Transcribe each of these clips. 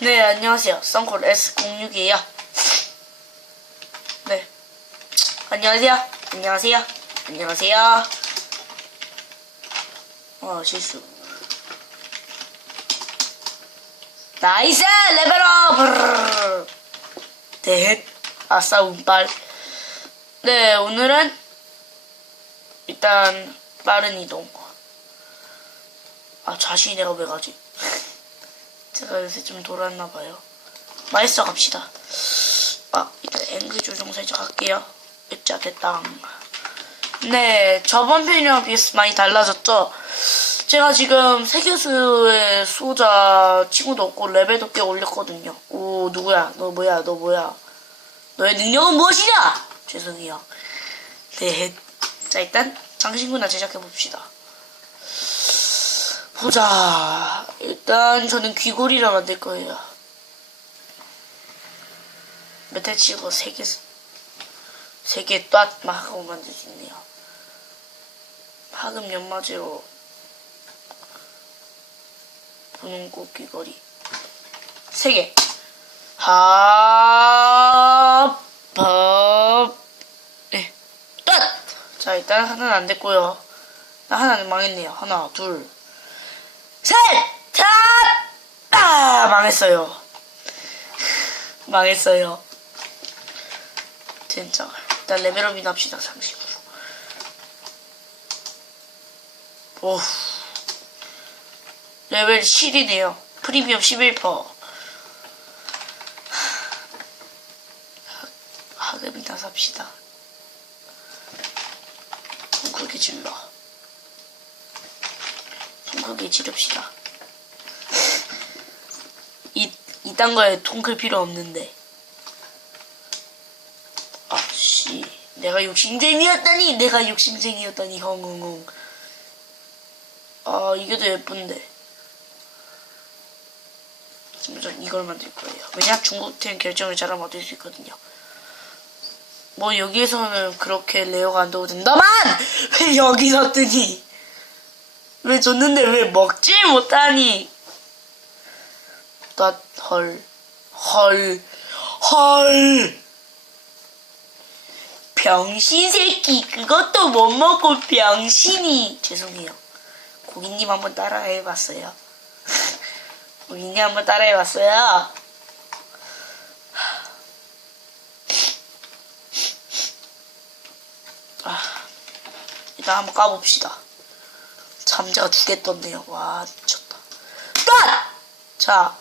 네, 안녕하세요. 썬콜 S06이에요. 네. 안녕하세요. 안녕하세요. 안녕하세요. 어, 실수. 나이스! 레벨업! 브르르르. 넷. 아싸, 운빨. 네, 오늘은 일단 빠른 이동. 아, 자신이 내가 왜 가지? 제가 요새 좀 돌았나 봐요. 마이스터 갑시다. 아, 일단 앵글 조정 살짝 할게요. 으짜 됐다. 네, 저번 편이랑 비해서 많이 달라졌죠? 제가 지금 세계수의 수호자 친구도 없고 레벨도 꽤 올렸거든요. 오, 누구야? 너 뭐야? 너 뭐야? 너의 능력은 무엇이냐? 죄송해요. 네. 자, 일단 장신구나 제작해봅시다. 보자. 일단 저는 귀고리를 만들 거예요. 몇회 치고 세 개, 세개 ጧ막 하고 만들 수 있네요. 파급 연마제로 분홍꽃 귀걸이 세 개. 합, 법, 네, ጧ! 자, 일단 하나는 안 됐고요. 나 하나는 망했네요. 하나, 둘, 셋! 탑! 아! 망했어요. 망했어요. 진짜. 일단 레벨업이나 합시다, 상식으로. 오. 레벨 7이네요. 프리미엄 11%. 하급이나 삽시다. 좀 크게 질러. 통 크게 지릅시다. 이, 이딴 거에 통클 필요 없는데. 아, 씨. 내가 욕심쟁이였다니! 내가 욕심쟁이였다니, 헝헝헝. 아, 이게 더 예쁜데. 전 이걸 만들 거예요. 왜냐? 중국 팀 결정을 잘하면 얻을 수 있거든요. 뭐, 여기에서는 그렇게 레어가 안 나오던다만! 왜 여기서 뜨니? 왜 줬는데 왜 먹지 못하니? 나, 헐, 헐, 헐. 병신 새끼, 그것도 못 먹고 병신이. 죄송해요. 고객님 한번 따라해봤어요. 고객님 한번 따라해봤어요. 아, 일단 한번 까봅시다. 잠자가 두 개 떴네요. 와, 미쳤다. 딱! 자.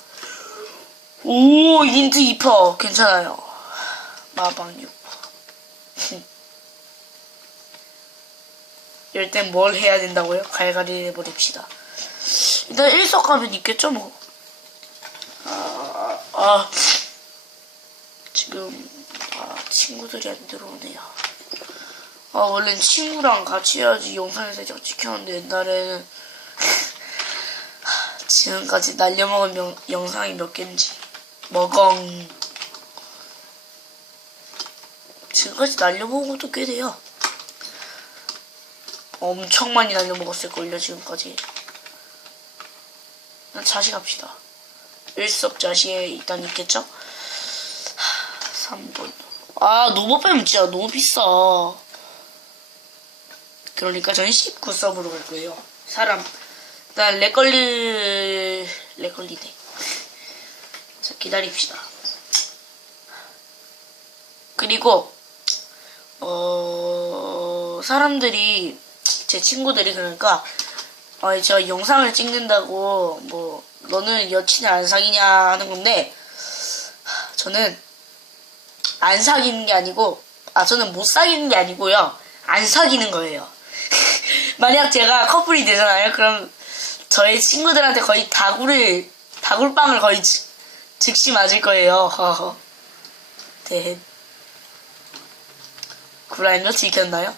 오, 인트 2%. 괜찮아요. 마방 6%. 이럴 땐 뭘 해야 된다고요? 갈갈이 해버립시다. 일단 일석 가면 있겠죠, 뭐. 아, 아. 지금, 아, 친구들이 안 들어오네요. 아, 원래는 친구랑 같이 해야지 영상에서 제가 찍혔는데 옛날에는 지금까지 날려먹은 명- 영상이 몇 개인지. 먹엉. 지금까지 날려먹은 것도 꽤 돼요. 엄청 많이 날려먹었을걸요 지금까지. 자식합시다. 일석자시에 일단 있겠죠? 3번. 아 노버 빼면 진짜 너무 비싸 그러니까 저는 19 서브로 갈 거예요. 사람. 일단 렉걸리, 렉걸리네. 자, 기다립시다. 그리고, 어, 사람들이, 제 친구들이 그러니까, 어, 저 영상을 찍는다고, 뭐, 너는 여친을 안 사귀냐 하는 건데, 저는 안 사귀는 게 아니고, 아, 저는 못 사귀는 게 아니고요. 안 사귀는 거예요. 만약 제가 커플이 되잖아요. 그럼 저의 친구들한테 거의 다구를 다굴빵을 거의 즉- 즉시 맞을 거예요. 네. 구라인 거 지켰나요?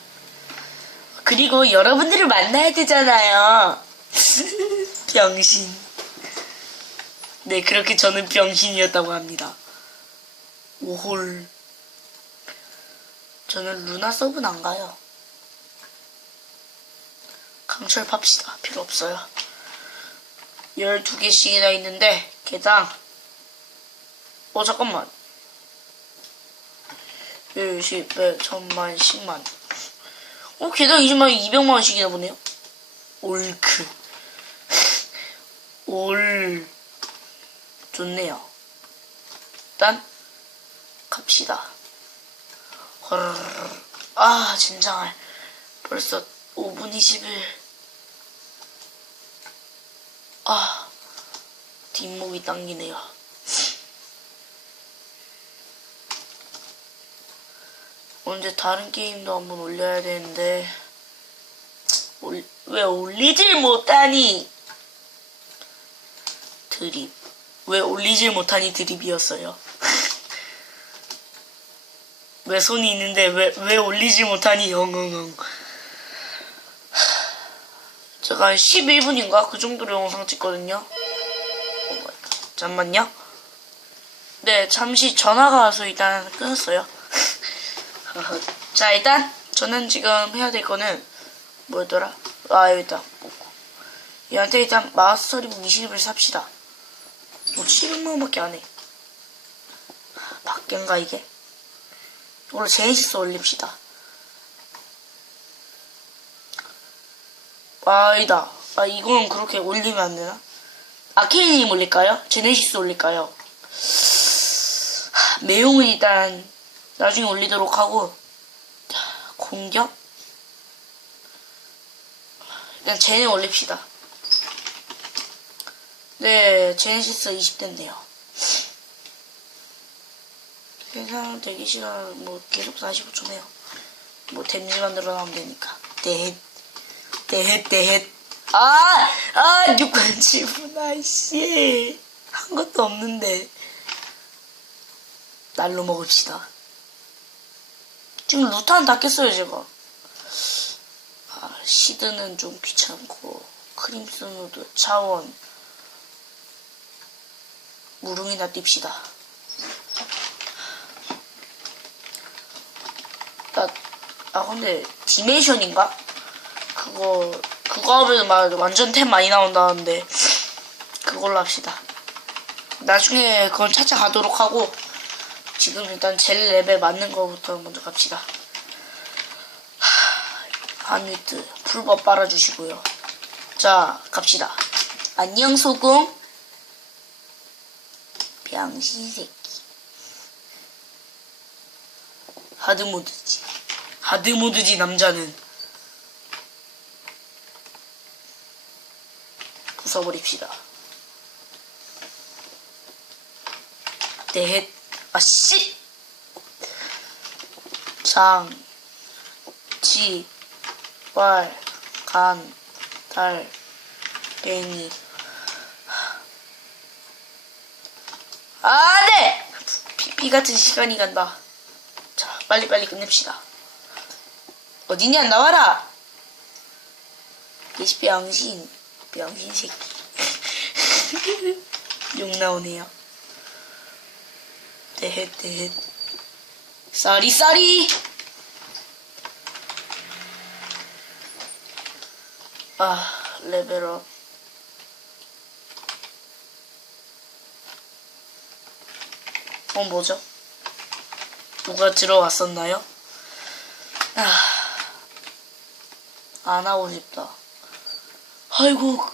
그리고 여러분들을 만나야 되잖아요. 병신. 네, 그렇게 저는 병신이었다고 합니다. 오홀. 저는 루나 서브는 안 가요. 강철 팝시다. 필요 없어요. 12개씩이나 있는데, 개당 어, 잠깐만. 1, 10, 100, 1000만, 10만. 어, 개당 20만원, 200만원씩이나 보네요. 올크. 올. 좋네요. 일단, 갑시다. 허르르르. 아, 진정할. 벌써 5분 20일. 아, 뒷목이 당기네요. 언제 다른 게임도 한번 올려야 되는데, 올, 왜 올리질 못하니? 드립. 왜 올리질 못하니 드립이었어요. 왜 손이 있는데 왜, 왜 올리지 못하니 영응응. 제가 한 11분인가 그 정도로 영상 찍거든요. 잠만요. 네, 잠시 전화가 와서 일단 끊었어요. 자, 일단 저는 지금 해야 될 거는 뭐였더라? 아, 여기 있다. 얘한테 일단 마스터 리북 20을 삽시다. 뭐 700만원밖에 안 해. 밖인가 이게? 이걸로 제네시스 올립시다. 아, 아니다. 아, 이건 그렇게 올리면 안 되나? 아케이님 올릴까요? 제네시스 올릴까요? 하, 내용은 일단 나중에 올리도록 하고 자, 공격? 일단 제네 올립시다. 네, 제네시스 20대인데요. 계산 대기 시간 뭐 계속 45초네요. 뭐 데미지만 늘어나면 되니까. 대헷, 대헷, 대헷. 아, 아, 6관 7분, 아이씨. 한 것도 없는데. 날로 먹읍시다. 지금 루탄 다 깼어요, 제가. 아, 시드는 좀 귀찮고, 크림슨 우드, 차원, 무릉이나 띱시다. 나, 아, 근데, 디메이션인가? 그거, 그거 하면 막 완전 템 많이 나온다는데, 그걸로 합시다. 나중에 그건 찾아가도록 하고, 지금 일단 젤 랩에 맞는 거부터 먼저 갑시다. 하, 한위트, 풀법 빨아주시고요. 자, 갑시다. 안녕, 소금. 병신 새끼. 하드모드지. 하드모드지, 남자는. 부숴버립시다. 대헷, 아씨! 장, 지, 왈, 간, 달, 뱅이. 아, 네! 피 같은 시간이 간다. 자, 빨리 빨리 끝냅시다. 어디냐, 나와라! 예시 병신, 병신 새끼. 욕 나오네요. 대헷, 대헷. 쌀이! 아, 레벨업. 어, 뭐죠? 누가 들어왔었나요? 아, 안 하고 싶다. 아이고,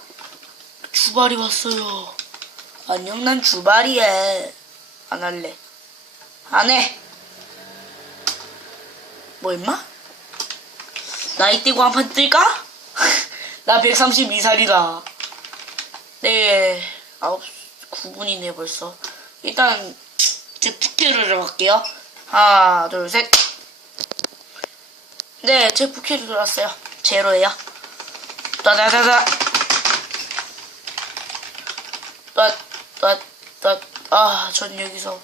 주발이 왔어요. 안녕, 난 주발이야. 안 할래. 안 해. 뭐, 임마? 나이 띄고 한 판 뜰까? 나 132살이다. 네, 아홉, 9분이네, 벌써. 일단, 제 부캐를 들어갈게요. 하나, 둘, 셋. 네, 제 부캐를 들어왔어요. 제로예요. 따다다다. 따, 따, 따, 아, 전 여기서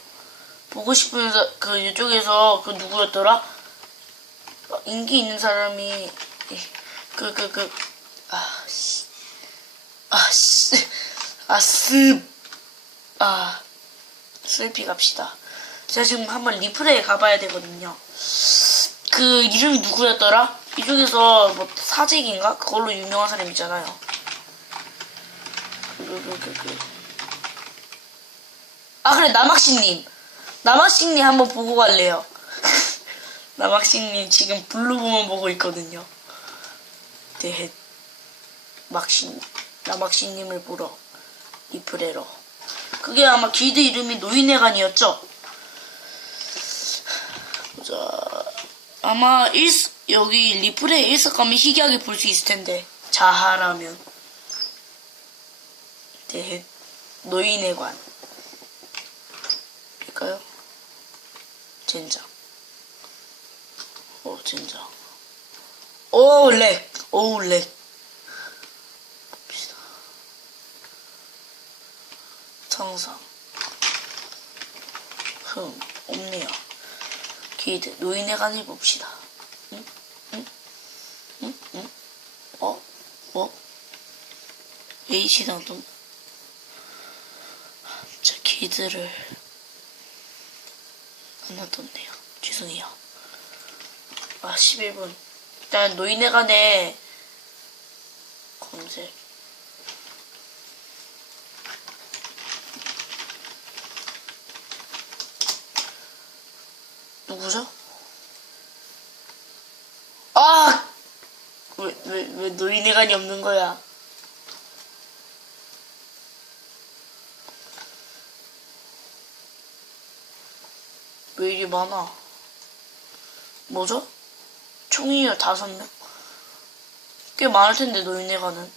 보고 사, 그 이쪽에서 그 누구였더라? 어, 인기 있는 사람이 그 그 그 아 씨. 아 씨. 아 습. 아 슬피 갑시다. 제가 지금 한번 리플에 가봐야 되거든요. 그 이름이 누구였더라? 이쪽에서 뭐 사직인가? 그걸로 유명한 사람 있잖아요. 그, 그, 그. 아 그래 남학신님 남학신님 한번 보고 갈래요 남학신님 지금 블로그만 보고 있거든요 네 막신 남학신님을 보러 리프레러 그게 아마 기드 이름이 노인회관이었죠 보자 아마 일 여기 리플에 일석 가면 희귀하게 볼 수 있을 텐데. 자하라면. 네 노인회관. 일까요? 젠장. 오 젠장. 오렉 오렉 청상 흠 없네요. 기드 노인회관을 봅시다 뭐? H랑 좀 자, 기드를 뒀네요. 죄송해요. 아, 11분. 일단 노인회관에 검색. 누구죠? 아! 왜, 왜, 왜 노인회관이 없는 거야? 왜 이리 많아? 뭐죠? 총이요 다섯 명? 꽤 많을 텐데 노인네가는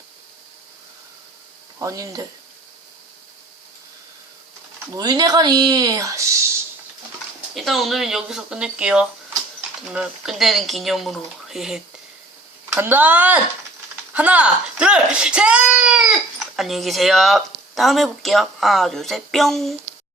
아닌데 노인네가니 아씨. 일단 오늘은 여기서 끝낼게요. 끝내는 기념으로 헤헤 간다 하나 둘 셋 안녕히 계세요. 다음에 볼게요. 하나 둘 셋 뿅.